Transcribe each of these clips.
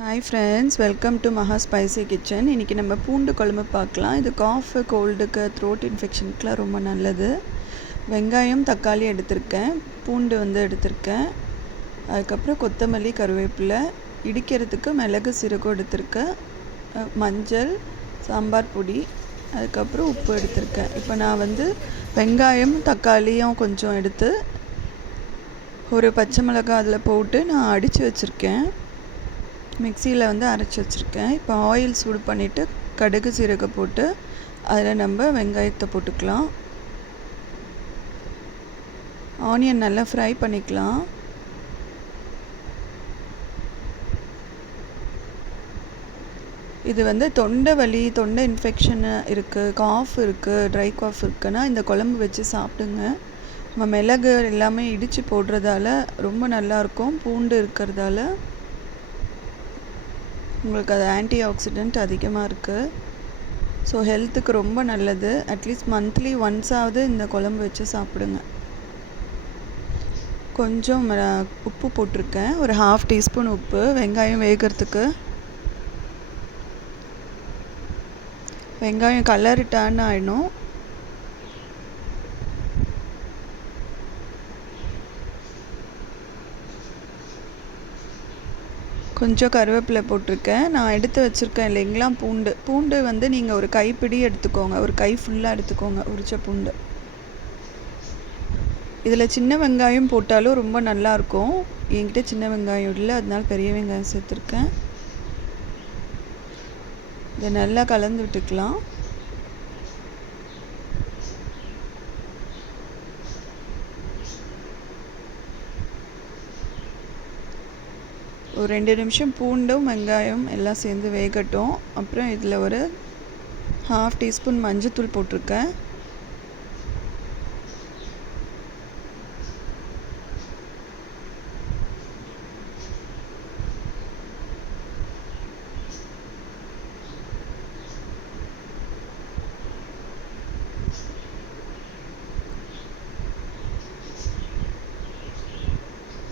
Hi friends, welcome to Maha spicy kitchen. இன்றைக்கி நம்ம பூண்டு குழம்பு பார்க்கலாம். இது காஃபு, கோல்டுக்கு, த்ரோட் இன்ஃபெக்ஷனுக்குலாம் ரொம்ப நல்லது. வெங்காயம், தக்காளி எடுத்திருக்கேன், பூண்டு எடுத்திருக்கேன். அதுக்கப்புறம் கொத்தமல்லி, கருவேப்பிலை, இடிக்கிறதுக்கு மிளகு, சீரகம் எடுத்திருக்கேன், மஞ்சள், சாம்பார் பொடி, அதுக்கப்புறம் உப்பு எடுத்திருக்கேன். இப்போ நான் வெங்காயம், தக்காளியும் கொஞ்சம் எடுத்து ஒரு பச்சை மிளகாய் அதில் போட்டு நான் அடித்து வச்சுருக்கேன். மிக்சியில் அரைச்சி வச்சுருக்கேன். இப்போ ஆயில் சூடு பண்ணிவிட்டு கடுகு, சீரகம் போட்டு அதில் நம்ம வெங்காயத்தை போட்டுக்கலாம். ஆனியன் நல்லா ஃப்ரை பண்ணிக்கலாம். இது தொண்டை வலி, தொண்டை இன்ஃபெக்ஷனு இருக்குது, காஃப் இருக்குது, ட்ரை காஃப் இருக்குன்னா இந்த குழம்பு வச்சு சாப்பிடுங்க. நம்ம மிளகு எல்லாமே இடித்து போடுறதால ரொம்ப நல்லாயிருக்கும். பூண்டு இருக்கிறதால உங்களுக்கு அது ஆன்டி ஆக்சிடெண்ட் அதிகமாக இருக்குது. ஸோ ஹெல்த்துக்கு ரொம்ப நல்லது. அட்லீஸ்ட் மந்த்லி ஒன்ஸாவது இந்த குழம்பு வச்சு சாப்பிடுங்க. கொஞ்சம் உப்பு போட்டிருக்கேன், ஒரு 1/2 டீஸ்பூன் உப்பு. வெங்காயம் வேகிறதுக்கு. வெங்காயம் கலர் டர்ன் ஆகிடும். கொஞ்சம் கருவேப்பிலை போட்டிருக்கேன். நான் எடுத்து வச்சுருக்கேன் இல்லைங்களா பூண்டு நீங்கள் ஒரு கைப்பிடி எடுத்துக்கோங்க, ஒரு கை ஃபுல்லாக எடுத்துக்கோங்க உரிச்ச பூண்டு. இதில் சின்ன வெங்காயம் போட்டாலும் ரொம்ப நல்லாயிருக்கும். என்கிட்ட சின்ன வெங்காயம் இல்லை, அதனால பெரிய வெங்காயம் சேர்த்துருக்கேன். இதை நல்லா கலந்து விட்டுக்கலாம். ஒரு 2 நிமிஷம் பூண்டும் வெங்காயம் எல்லாம் சேர்ந்து வேகட்டும். அப்புறம் இதில் ஒரு 1/2 டீஸ்பூன் மஞ்சத்தூள் போட்டிருக்கேன்.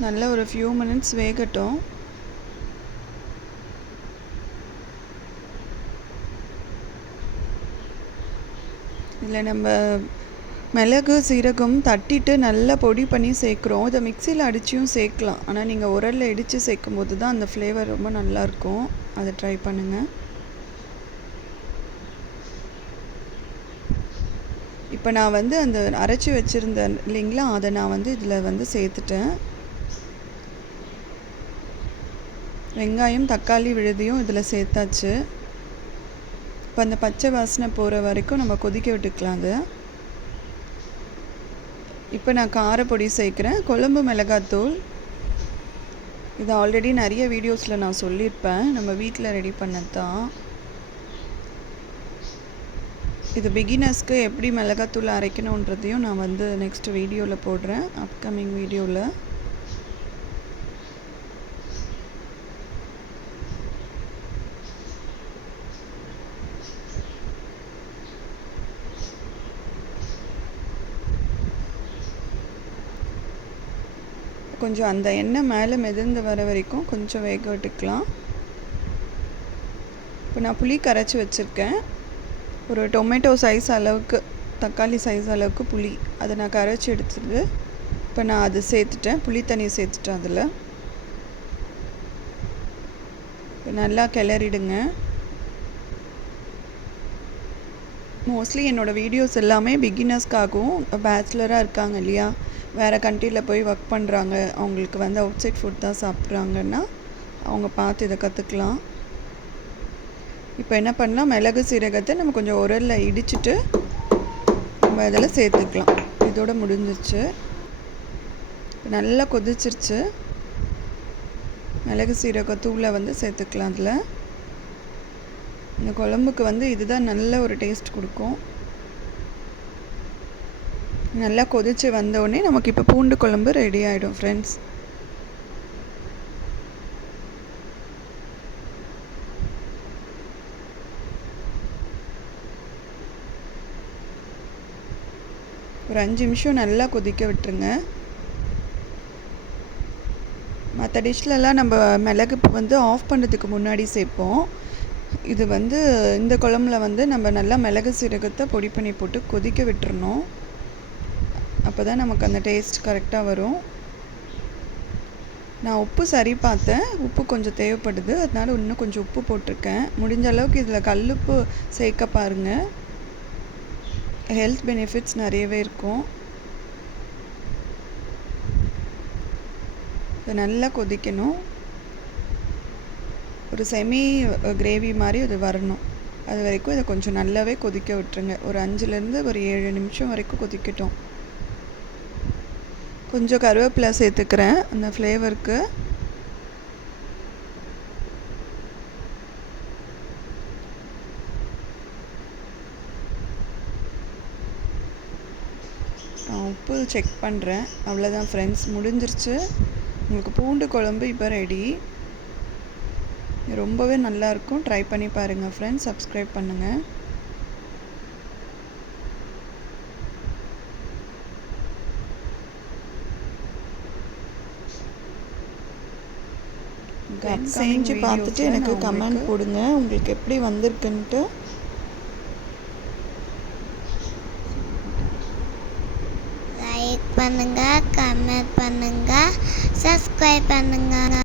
நல்ல ஒரு ஃபியூ மினிட்ஸ் வேகட்டும். இதில் நம்ம மிளகு, சீரகம் தட்டிட்டு நல்லா பொடி பண்ணி சேர்க்குறோம். இதை மிக்சியில் அடிச்சியும் சேர்க்கலாம். ஆனால் நீங்கள் உரலில் இடித்து சேர்க்கும் போது தான் அந்த ஃப்ளேவர் ரொம்ப நல்லாயிருக்கும். அதை ட்ரை பண்ணுங்கள். இப்போ நான் அந்த அரைச்சி வச்சுருந்தேன் இல்லைங்களா, அதை நான் இதில் சேர்த்துட்டேன். வெங்காயம், தக்காளி விழுதியும் இதில் சேர்த்தாச்சு. இப்போ அந்த பச்சை வாசனை போகிற வரைக்கும் நம்ம கொதிக்க விட்டுக்கலாம். அது இப்போ நான் காரப்பொடி சேர்க்குறேன், குழம்பு மிளகாத்தூள். இது ஆல்ரெடி நிறைய வீடியோஸில் நான் சொல்லியிருப்பேன், நம்ம வீட்டில் ரெடி பண்ணது தான். இது பிகினர்ஸ்க்கு எப்படி மிளகாத்தூள் அரைக்கணுன்றதையும் நான் நெக்ஸ்ட் வீடியோவில் போடுறேன், அப்கமிங் வீடியோவில். கொஞ்சம் அந்த எண்ணெய் மேலே மிதந்து வர வரைக்கும் கொஞ்சம் வேக விட்டுக்கலாம். இப்போ நான் புளி கரைச்சி வச்சுருக்கேன். ஒரு டொமேட்டோ சைஸ் அளவுக்கு, தக்காளி சைஸ் அளவுக்கு புளி, அதை நான் கரைச்சி எடுத்துட்டு இப்போ நான் அது சேர்த்துட்டேன், புளி தண்ணி சேர்த்துட்டேன். அதில் இப்போ நல்லா கிளறிடுங்க. மோஸ்ட்லி என்னோடய வீடியோஸ் எல்லாமே பிகினர்ஸ்க்காகவும், பேச்சுலராக இருக்காங்க இல்லையா, வேறு கண்ட்ரியில் போய் ஒர்க் பண்ணுறாங்க, அவங்களுக்கு அவுட் சைட் ஃபுட் தான் சாப்பிட்றாங்கன்னா அவங்க பார்த்து இதை கற்றுக்கலாம். இப்போ என்ன பண்ணலாம், மிளகு, சீரகத்தை நம்ம கொஞ்சம் உரலில் இடிச்சிட்டு நம்ம இதில் சேர்த்துக்கலாம். இதோட முடிஞ்சிருச்சு. நல்லா கொதிச்சிருச்சு. மிளகு, சீரகத்தூளை சேர்த்துக்கலாம். அதில் இந்த குழம்புக்கு இதுதான் நல்ல ஒரு டேஸ்ட் கொடுக்கும். நல்லா கொதித்து வந்தோடனே நமக்கு இப்போ பூண்டு குழம்பு ரெடி ஆகிடும் ஃப்ரெண்ட்ஸ். ஒரு 5 நிமிஷம் நல்லா கொதிக்க விட்டுருங்க. மற்ற மற்ற டிஷ்லலாம் நம்ம மிளகு வந்து ஆஃப் பண்ணுறதுக்கு முன்னாடி சேர்ப்போம். இது வந்து இந்த குழம்புல வந்து நம்ம நல்லா மிளகு சீரகத்தை பொடி பண்ணி போட்டு கொதிக்க விட்டுறணும். அப்போ தான் நமக்கு அந்த டேஸ்ட் கரெக்டாக வரும். நான் உப்பு சரி பார்த்தேன், உப்பு கொஞ்சம் தேவைப்படுது, அதனால இன்னும் கொஞ்சம் உப்பு போட்டிருக்கேன். முடிஞ்ச அளவுக்கு இதில் கல்லுப்பு சேர்க்க பாருங்கள், ஹெல்த் பெனிஃபிட்ஸ் நிறையவே இருக்கும். இதை நல்லா கொதிக்கணும். ஒரு செமி கிரேவி மாதிரி இது வரணும். அது வரைக்கும் இதை கொஞ்சம் நல்லாவே கொதிக்க விட்டுருங்க. ஒரு 5லேருந்து ஒரு 7 நிமிஷம் வரைக்கும் கொதிக்கட்டும். கொஞ்சம் கருவேப்பிலை சேர்த்துக்கிறேன் அந்த ஃப்ளேவருக்கு. நான் உப்பு செக் பண்ணுறேன். அவ்வளோதான் ஃப்ரெண்ட்ஸ், முடிஞ்சிருச்சு. உங்களுக்கு பூண்டு குழம்பு இப்போ ரெடி. ரொம்பவே நல்லாயிருக்கும். ட்ரை பண்ணி பாருங்கள் ஃப்ரெண்ட்ஸ். சப்ஸ்கிரைப் பண்ணுங்கள். செஞ்சு பார்த்துட்டு எனக்கு கமெண்ட் போடுங்க, உங்களுக்கு எப்படி வந்திருக்குன்ட்டு. லைக் பண்ணுங்க, கமெண்ட் பண்ணுங்க, சப்ஸ்கிரைப் பண்ணுங்க.